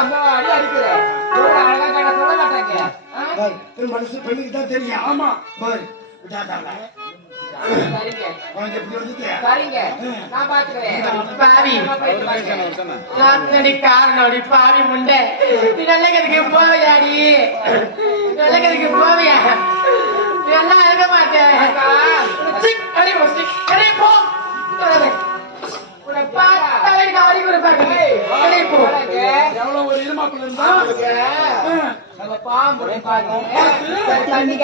அடி அடிக்கிறேன் அழகா கேட்ட சொல்ல மாட்டாங்க மனசு பெண்ணுக்கு தான் தெரியும். ஆமா பாரு விட்டாட்டாங்க. சரிங்க நான் பாத்துக்கிறேன். காரணம் பாவி முண்டை நீ நல்லதுக்கு போவையாடி நல்லதுக்கு போவையா நல்லா இருக்க மாட்டேன். எவ்வளவு ஒரு இருமாப்புல இருந்தா தண்ணி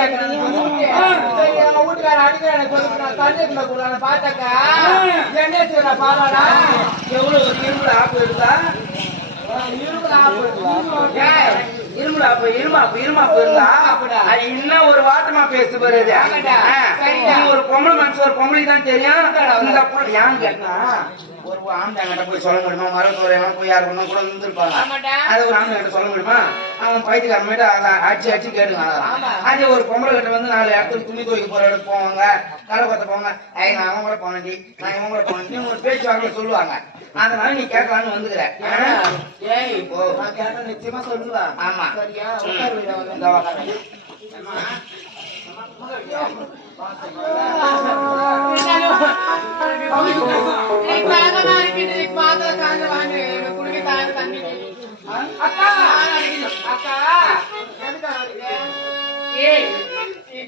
வீட்டுக்கார அடிக்கிறான் தண்ணி கூட பாத்தாக்கா என்ன பாவாடா எவ்வளவு இரும்புல ஆப்பு எடுத்தா இருமாப்பு இருந்தா அது இன்னும் ஒரு வாட்டமா பேசு போறது. ஒரு பொம்பளை மனுஷன் ஒரு பொம்பளை தான் தெரியும். ஏன்னு கேட்டா ஒரு ஆம்பளை போய் சொல்ல முடியுமா? மரத்தோரை போய் யாரு ஒன்னும் கூட இருந்திருப்பாங்க. அதை ஒரு ஆம்பளை கிட்ட சொல்ல முடியுமா? அவன் பைத்துக்காரமேட்டு அடிச்சு கேட்டுங்க. அதே ஒரு பொம்பளை கிட்ட வந்து 4 இடத்துக்கு துணி துவைக்க போற இடத்துக்கு போவாங்க, கடை கொத்த போவாங்க. நான் அவன் கூட போனேன்டி, நான் இவன் கூட போனேன் ஒரு பேச்சு வாங்க சொல்லுவாங்க. அதனால நீ கேட்கலான்னு வந்துக்கிற. நிச்சயமா சொல்லுவா. ஆமா சரியா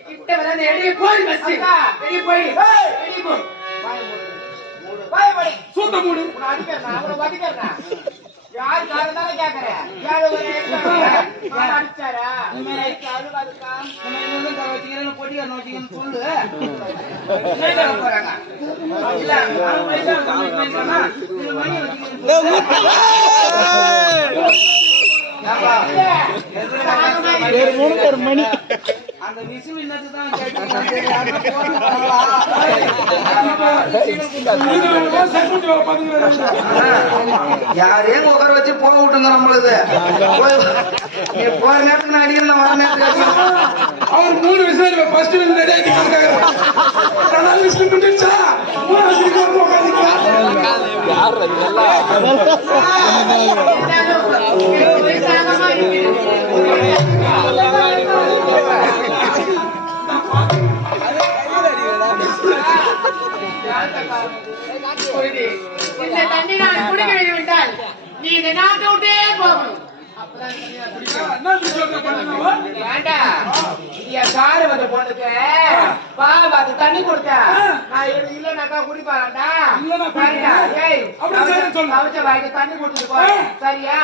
கிட்ட வர சூத்த மூடு யாரு காரணம் கேக்குறேன் அடிச்சாரா பொட்டிக்கார நோட்டிங்கன்னு சொல்லு போறாங்க மணி அந்த விசில் என்னதுதான் யாரையும் உட்கார வச்சு போக விட்டுங்க நம்மளுது போற நேரத்துக்கு நான் அடிக்கணும் வர நேரத்துக்கு அவர் 3 விசில் ஃபர்ஸ்ட் விசில் ரெடி ஆயிட்டாங்க. 4 விசில் முடிஞ்சா 3 விசில் இந்த தண்ணி நான் குடிக்க வேண்டிவிட்டால் நீ இந்த நாட்டை விட்டே போகணும். தண்ணி கொடுத்த இல்லனாக்கா குடிப்பாடா தண்ணி கொடுத்துட்டு சரியா